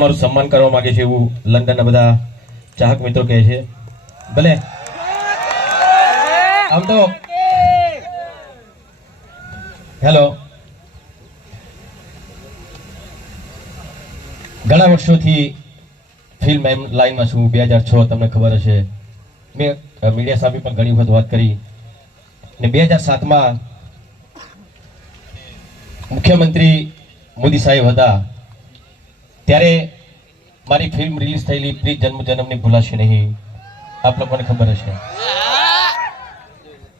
તમારું સન્માન કરવા માંગે છે એવું લંડનના બધા ચાહક મિત્રો કહે છે. ભલે આમ તો હેલો, ઘણા વર્ષોથી ફિલ્મ લાઈનમાં છું. 2006 તમને ખબર હશે, મેં મીડિયા સામે પણ ઘણી વખત વાત કરી. ને 2007માં મુખ્યમંત્રી મોદી સાહેબ હતા ત્યારે મારી ફિલ્મ રિલીઝ થયેલી પ્રીત જન્મ જન્મની ભૂલાશે નહીં, આપ લોકોને ખબર હશે.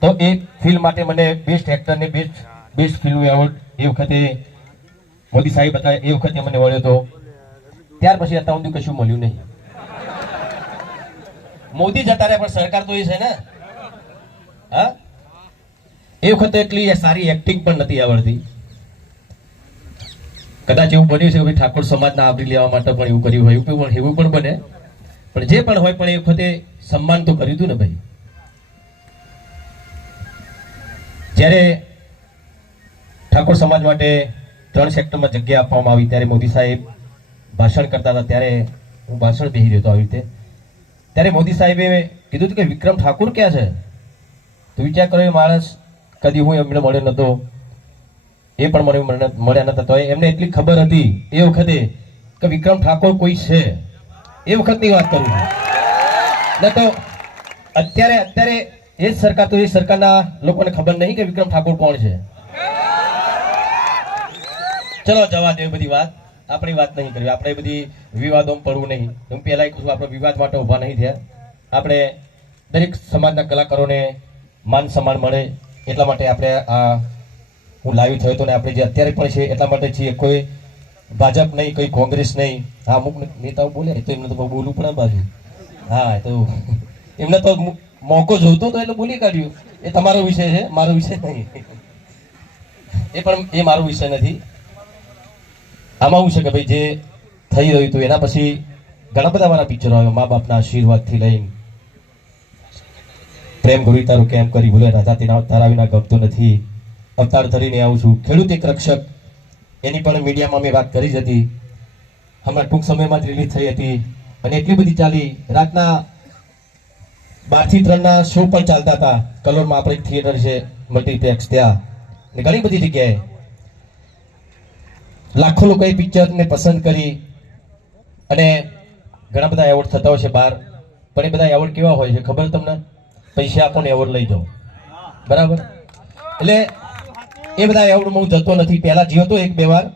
તો એ ફિલ્મ માટે મને બેસ્ટ એક્ટર ને બેસ્ટ ફિલ્મ એવોર્ડ એ વખતે મોદી સાહેબ હતા, એ વખતે મને મળ્યો હતો. ત્યાર પછી અત્યાર સુધી કશું મળ્યું નહીં. મોદી જતા રહ્યા પણ સરકાર તો એ છે ને. હા, એ વખતે એટલી સારી એક્ટિંગ પણ નથી આવડતી. કદાચ એવું બન્યું છે કે ઠાકોર સમાજના આવરી લેવા માટે પણ એવું કર્યું હોય, એવું પણ બને. પણ જે પણ હોય, પણ એ વખતે સન્માન તો કર્યું હતું ને ભાઈ. જ્યારે ઠાકોર સમાજ માટે 3 સેક્ટરમાં જગ્યા આપવામાં આવી ત્યારે મોદી સાહેબ ભાષણ કરતા હતા. ત્યારે હું ભાષણ બેસી રહ્યો હતો આવી રીતે. ત્યારે મોદી સાહેબે કીધું હતું કે વિક્રમ ઠાકોર ક્યાં છે? તો વિચાર કરો, એ માણસ કદી હું એમને મળ્યો નહોતો, એ પણ મને મળ્યા નતા. તો એમને એટલી ખબર હતી એ વખતે કે વિક્રમ ઠાકોર કોઈ છે. એ વખતની વાત કરું છું. ન તો અત્યારે એ જ સરકાર, તો એ સરકારના લોકોને ખબર નહીં કે વિક્રમ ઠાકોર કોણ છે. ચલો જવા દે બધી વાત, આપણી વાત નહીં કરવી. આપણે બધી વિવાદોમાં પડવું નહીં. હું પહેલા કહું છું, આપણે વિવાદ માટે ઉભા નહીં થયા. આપણે દરેક સમાજના કલાકારોને માન સન્માન મળે એટલા માટે આપણે આ હું લાઈવ થયો હતો. ને આપણે જે અત્યારે પણ છે એટલા માટે છીએ. કોઈ ભાજપ નહીં, કોઈ કોંગ્રેસ નહીં. હા, અમુક નેતાઓ બોલે તો એમને તો બોલવું પડે બાજુ. હા, તો એમને તો મોકો જોઈતો હતો એટલે બોલી કાઢ્યું. એ તમારો વિષય છે, મારો વિષય નહીં. એ પણ એ મારો વિષય નથી. આમાં શું છે કે ભાઈ જે થઈ રહ્યું હતું એના પછી ઘણા બધા મારા પિક્ચરો આવ્યા. મા બાપના આશીર્વાદથી લઈને પ્રેમ ગુરુ તારું કેમ કરી ભૂલે, રાધા તારા વિના ગમતો નથી, અવતાર ધરીને આવું છું, ખેડૂત એક રક્ષક, એની પણ મીડિયામાં મેં વાત કરી જ હતી. હમણાં ટૂંક સમયમાં જ રિલીઝ થઈ હતી અને એટલી બધી ચાલી. રાતના 12 થી 3 ના શો પણ ચાલતા હતા. કલોલમાં આપણે એક થિયેટર છે મલ્ટીપ્લેક્સ, ત્યાં ને ઘણી બધી જગ્યાએ લાખો લોકોએ પિક્ચરને પસંદ કરી. અને ઘણા બધા એવોર્ડ થતા હોય છે બહાર. પણ એ બધા એવોર્ડ કેવા હોય છે ખબર તમને? પૈસા આપો ને એવોર્ડ લઈ જાઓ, બરાબર? એટલે એ બધા એવોર્ડમાં હું જતો નથી. પહેલા જીવતો 1-2 વાર,